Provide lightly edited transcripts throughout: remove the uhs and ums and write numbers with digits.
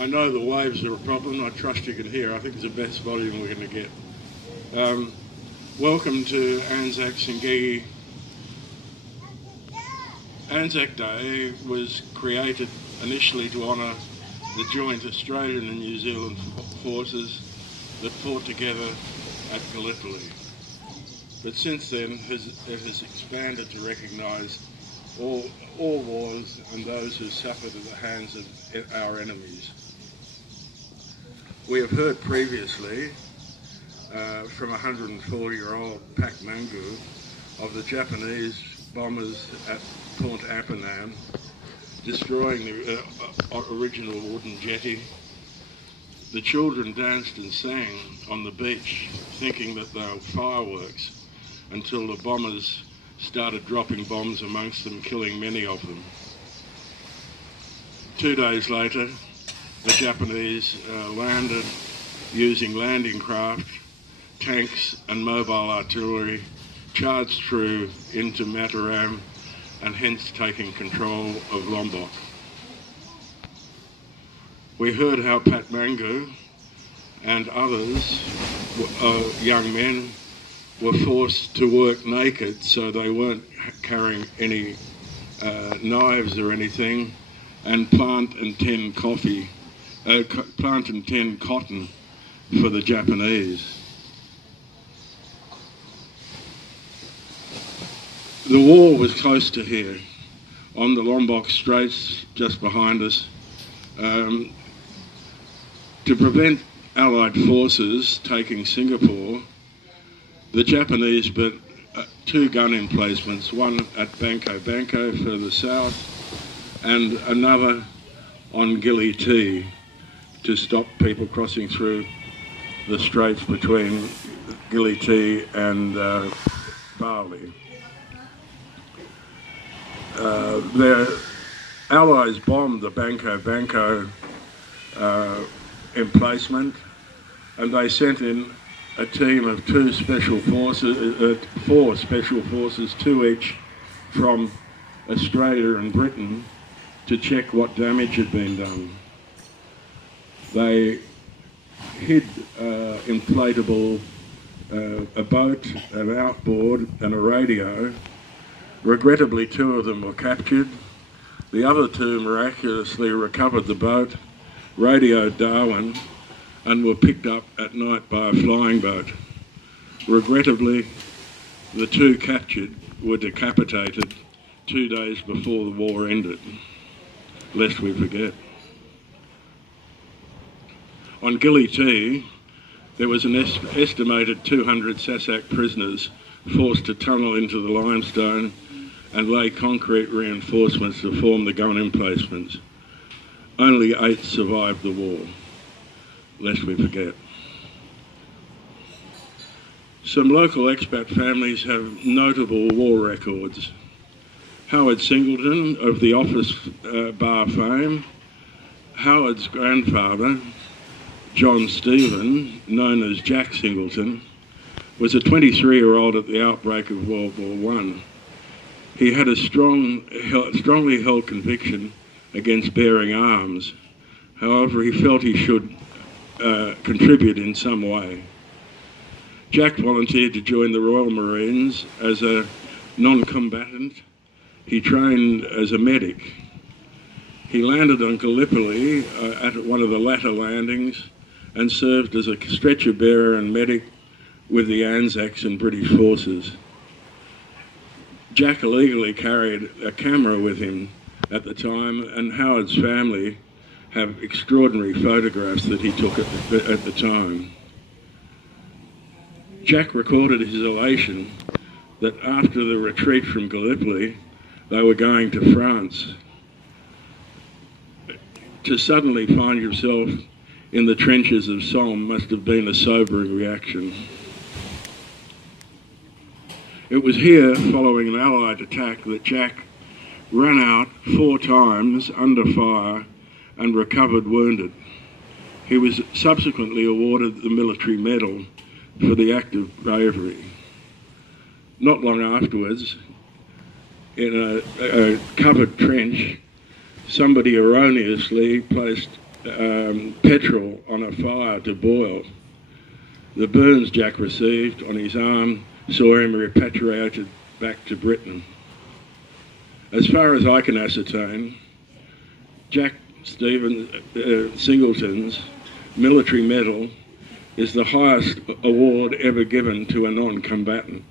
I know the waves are a problem. I trust you can hear. I think it's the best volume we're going to get. Welcome to Anzac Senggigi. Anzac Day was created initially to honour the joint Australian and New Zealand forces that fought together at Gallipoli. But since then, it has expanded to recognise all wars and those who suffered at the hands of our enemies. We have heard previously from 104-year-old Pak Mangu of the Japanese bombers at Port Apenam destroying the original wooden jetty. The children danced and sang on the beach thinking that they were fireworks until the bombers started dropping bombs amongst them, killing many of them. 2 days later, the Japanese landed using landing craft, tanks and mobile artillery, charged through into Mataram and hence taking control of Lombok. We heard how Pat Mangu and others, young men, were forced to work naked, so they weren't carrying any knives or anything, and plant and tend cotton for the Japanese. The war was close to here, on the Lombok Straits, just behind us. To prevent Allied forces taking Singapore, the Japanese built 2 gun emplacements, one at Bangko further south, and another on Gili T to stop people crossing through the straits between Gili T and Bali. The Allies bombed the Bangko emplacement, and they sent in a team of 4 special forces, 2 each from Australia and Britain, to check what damage had been done. They hid inflatable, a boat, an outboard and a radio. Regrettably, 2 of them were captured. The other 2 miraculously recovered the boat, radioed Darwin, and were picked up at night by a flying boat. Regrettably, the 2 captured were decapitated 2 days before the war ended, lest we forget. On Gili T, there was an estimated 200 Sasak prisoners forced to tunnel into the limestone and lay concrete reinforcements to form the gun emplacements. Only 8 survived the war, lest we forget. Some local expat families have notable war records. Howard Singleton, of the office bar fame, Howard's grandfather, John Stephen, known as Jack Singleton, was a 23-year-old at the outbreak of World War I. He had a strongly held conviction against bearing arms. However, he felt he should contribute in some way. Jack volunteered to join the Royal Marines as a non-combatant. He trained as a medic. He landed on Gallipoli at one of the latter landings and served as a stretcher bearer and medic with the Anzacs and British forces. Jack illegally carried a camera with him at the time, and Howard's family have extraordinary photographs that he took at the time. Jack recorded his elation that after the retreat from Gallipoli, they were going to France. To suddenly find yourself in the trenches of Somme must have been a sobering reaction. It was here, following an Allied attack, that Jack ran out 4 times under fire and recovered wounded. He was subsequently awarded the military medal for the act of bravery. Not long afterwards, in a covered trench, somebody erroneously placed petrol on a fire to boil. The burns Jack received on his arm saw him repatriated back to Britain. As far as I can ascertain, Jack Singleton's military medal is the highest award ever given to a non-combatant.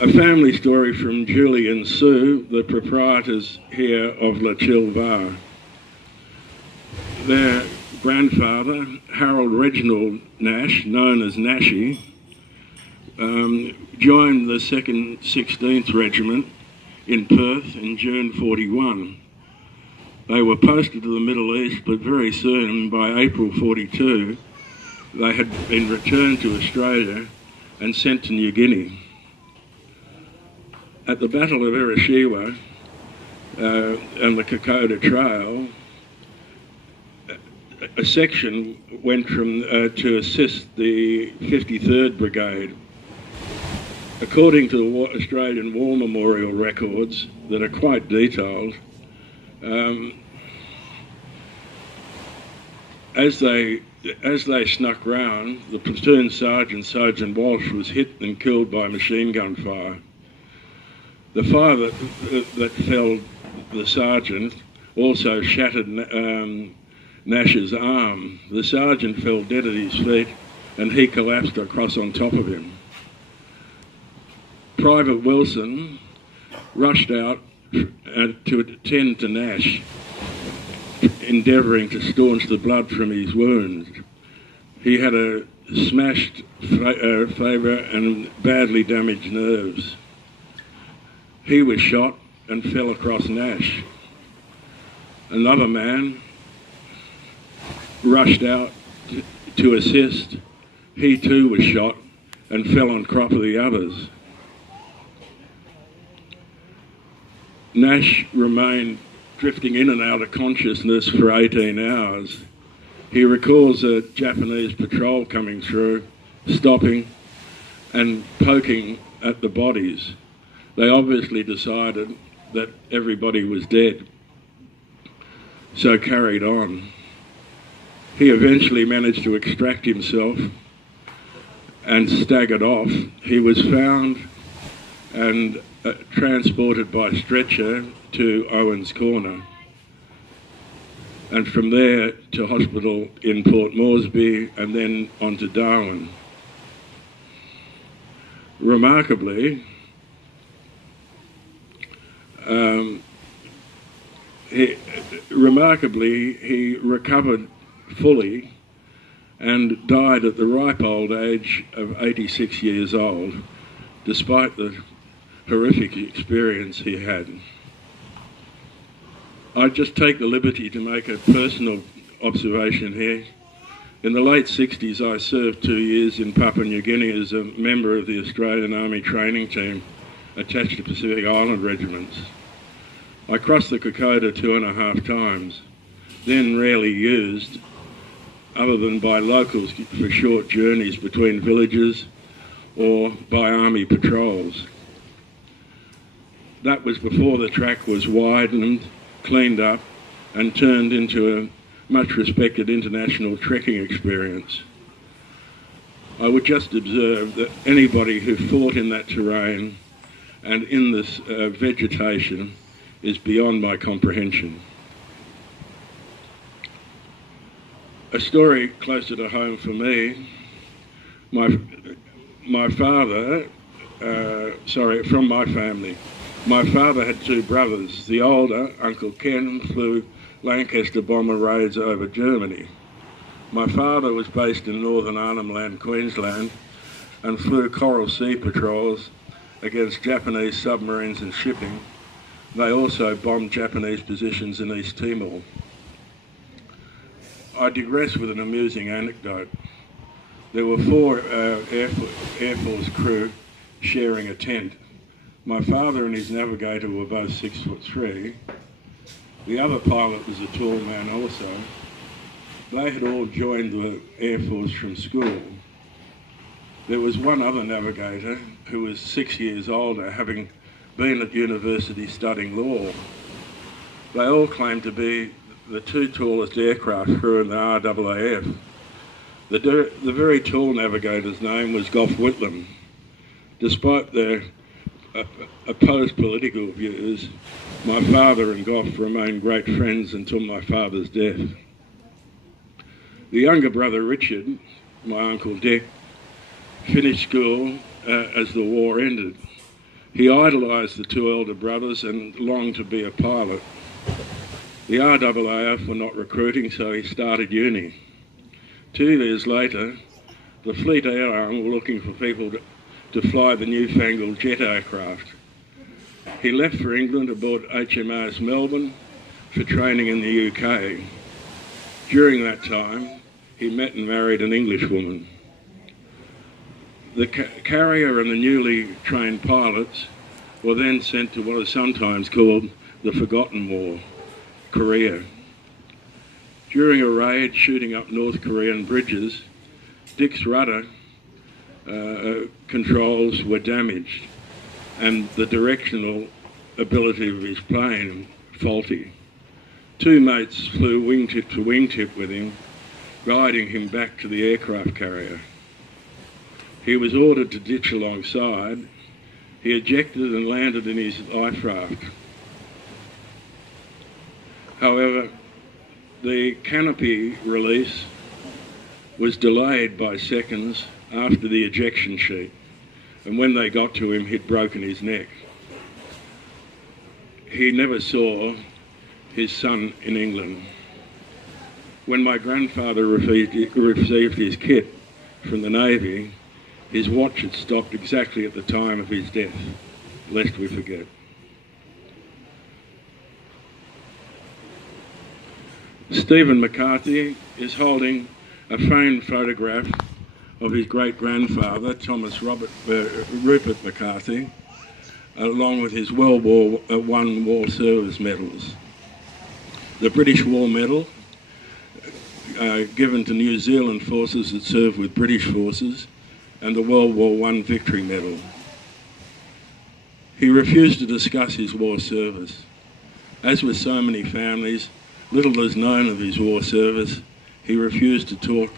A family story from Julie and Sue, the proprietors here of La Chill Bar. Their grandfather, Harold Reginald Nash, known as Nashy, joined the 2nd 16th Regiment in Perth in June 41. They were posted to the Middle East, but very soon, by April 42, they had been returned to Australia and sent to New Guinea. At the Battle of Hiroshima and the Kokoda Trail, a section went from to assist the 53rd Brigade. According to the Australian War Memorial records that are quite detailed, as they snuck round, the platoon sergeant, Sergeant Walsh, was hit and killed by machine gun fire. The fire that felled the sergeant also shattered Nash's arm. The sergeant fell dead at his feet and he collapsed across on top of him. Private Wilson rushed out to attend to Nash, endeavouring to staunch the blood from his wounds. He had a smashed fibra and badly damaged nerves. He was shot and fell across Nash. Another man rushed out to assist. He too was shot and fell on top of the others. Nash remained drifting in and out of consciousness for 18 hours. He recalls a Japanese patrol coming through, stopping and poking at the bodies. They obviously decided that everybody was dead, so carried on. He eventually managed to extract himself and staggered off. He was found and transported by stretcher to Owen's Corner, and from there to hospital in Port Moresby and then on to Darwin. Remarkably, he recovered fully and died at the ripe old age of 86 years old, despite the horrific experience he had. I'd just take the liberty to make a personal observation here. In the late 60s, I served 2 years in Papua New Guinea as a member of the Australian Army training team attached to Pacific Island regiments. I crossed the Kokoda 2.5 times, then rarely used, other than by locals for short journeys between villages or by army patrols. That was before the track was widened, cleaned up and turned into a much respected international trekking experience. I would just observe that anybody who fought in that terrain and in this vegetation is beyond my comprehension. A story closer to home for me, my father, from my family. My father had 2 brothers. The older, Uncle Ken, flew Lancaster bomber raids over Germany. My father was based in Northern Arnhem Land, Queensland, and flew Coral Sea patrols against Japanese submarines and shipping. They also bombed Japanese positions in East Timor. I digress with an amusing anecdote. There were 4 Air Force crew sharing a tent. My father and his navigator were both 6'3". The other pilot was a tall man also. They had all joined the Air Force from school. There was one other navigator who was 6 years older, having been at university studying law. They all claim to be the two tallest aircraft crew in the RAAF. The very tall navigator's name was Gough Whitlam. Despite their opposed political views, my father and Gough remained great friends until my father's death. The younger brother Richard, my uncle Dick, finished school as the war ended. He idolised the two elder brothers and longed to be a pilot. The RAAF were not recruiting, so he started uni. 2 years later, the Fleet Air Arm were looking for people to fly the newfangled jet aircraft. He left for England aboard HMAS Melbourne for training in the UK. During that time, he met and married an English woman. The carrier and the newly trained pilots were then sent to what is sometimes called the Forgotten War, Korea. During a raid shooting up North Korean bridges, Dick's rudder controls were damaged and the directional ability of his plane faulty. 2 mates flew wingtip to wingtip with him, guiding him back to the aircraft carrier. He was ordered to ditch alongside. He ejected and landed in his life raft. However, the canopy release was delayed by seconds after the ejection sheet, and when they got to him, he'd broken his neck. He never saw his son in England. When my grandfather received his kit from the Navy, his watch had stopped exactly at the time of his death, lest we forget. Stephen McCarthy is holding a framed photograph of his great-grandfather, Thomas Rupert McCarthy, along with his World War I War Service medals. The British War Medal, given to New Zealand forces that served with British forces, and the World War I Victory Medal. He refused to discuss his war service. As with so many families, little is known of his war service. He refused to talk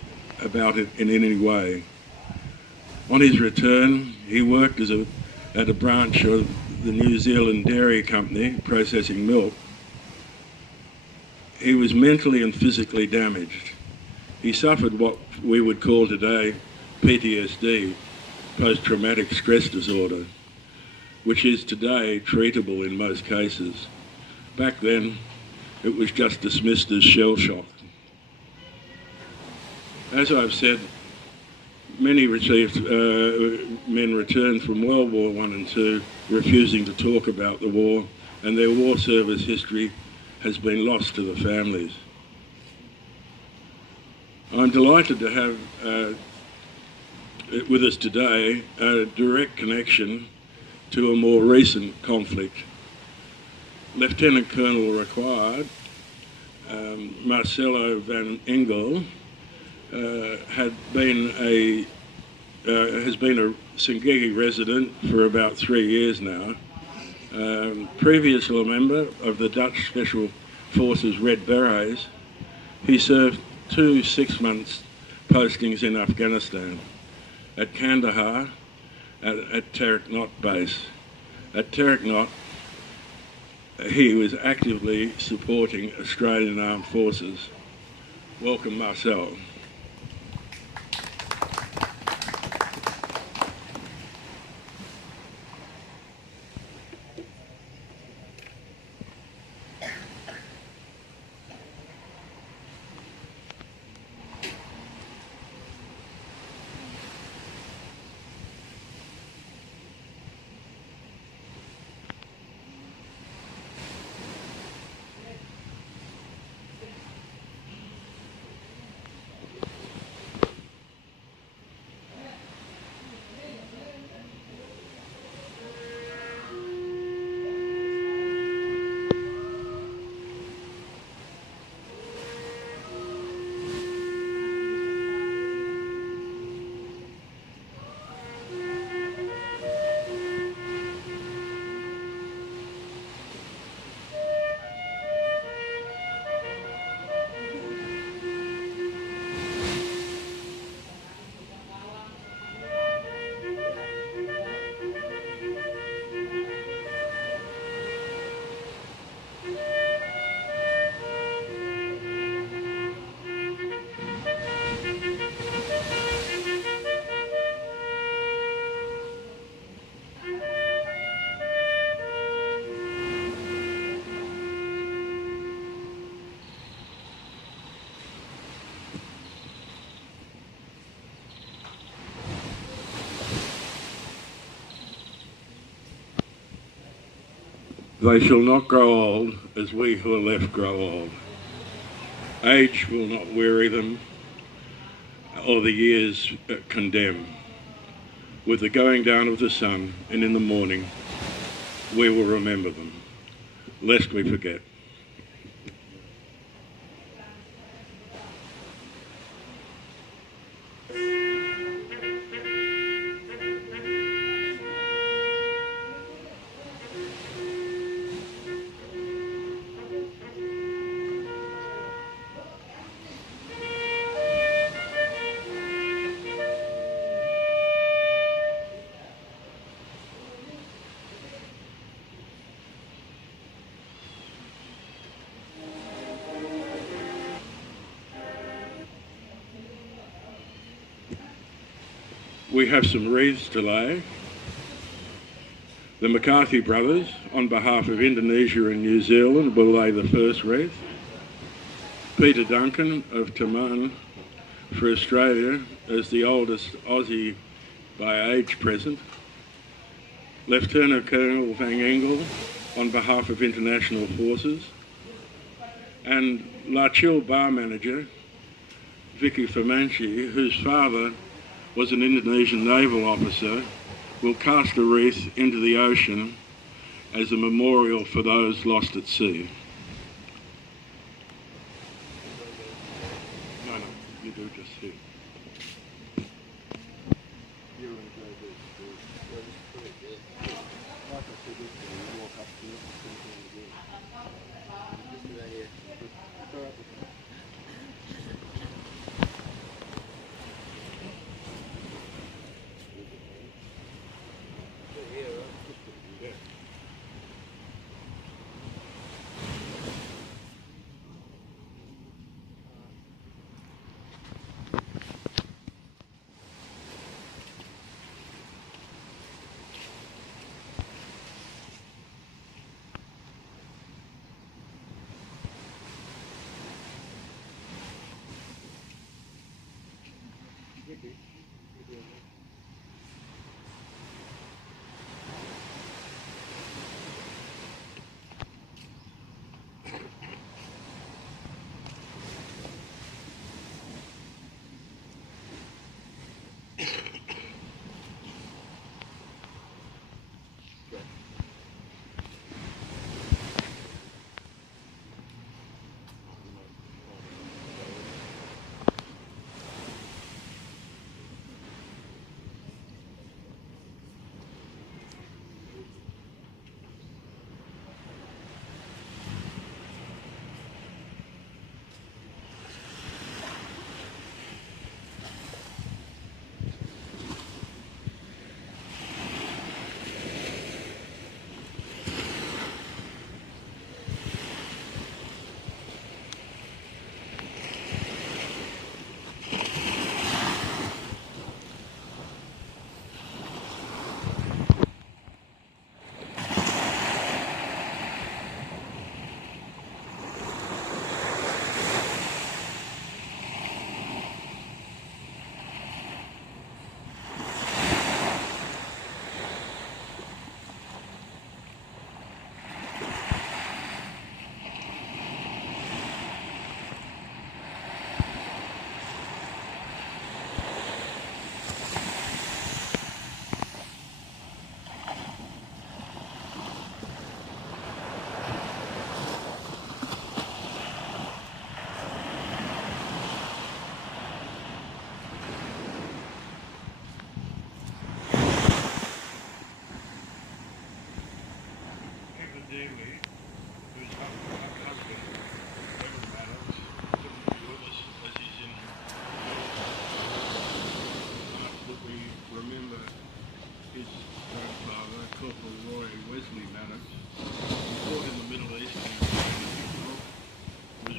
about it in any way. On his return, he worked at a branch of the New Zealand Dairy Company processing milk. He was mentally and physically damaged. He suffered what we would call today PTSD, post-traumatic stress disorder, which is today treatable in most cases. Back then, it was just dismissed as shell shock. As I've said, many men returned from World War I and II refusing to talk about the war, and their war service history has been lost to the families. I'm delighted to have with us today a direct connection to a more recent conflict. Lieutenant Colonel required, Marcelo van Engel, has been a Senggigi resident for about 3 years now. Previously a member of the Dutch Special Forces Red Berets, he served 2 6-month postings in Afghanistan, at Kandahar, at Terek-Not base. At Terek-Not, he was actively supporting Australian Armed Forces. Welcome, Marcel. They shall not grow old as we who are left grow old. Age will not weary them, or the years condemn. With the going down of the sun and in the morning, we will remember them, lest we forget. We have some wreaths to lay. The McCarthy brothers, on behalf of Indonesia and New Zealand, will lay the first wreath. Peter Duncan of Taman for Australia, as the oldest Aussie by age present. Lieutenant Colonel Van Engel, on behalf of International Forces. And La Chill bar manager, Vicky Fermanchi, whose father was an Indonesian naval officer, will cast a wreath into the ocean as a memorial for those lost at sea. No, you do just here.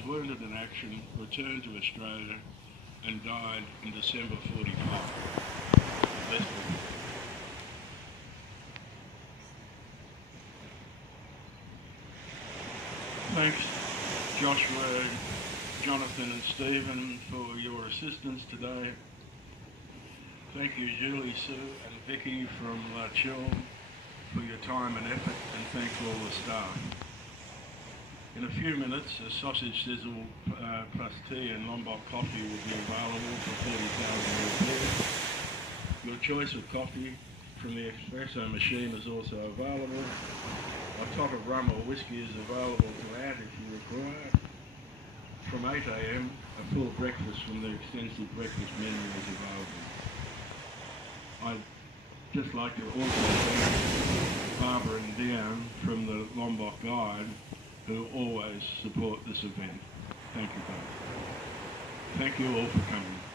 Wounded in action, returned to Australia and died in December 45. Thanks Joshua, Jonathan and Stephen for your assistance today. Thank you Julie, Sue and Vicky from La Chill. for your time and effort, and thank all the staff. In a few minutes, a sausage sizzle plus tea and Lombok coffee will be available for 40,000 rupees. Your choice of coffee from the espresso machine is also available. A tot of rum or whiskey is available to add if you require. From 8 a.m, a full breakfast from the extensive breakfast menu is available. I'd just like to also thank Barbara and Dion from the Lombok Guide, who always support this event. Thank you both. Thank you all for coming.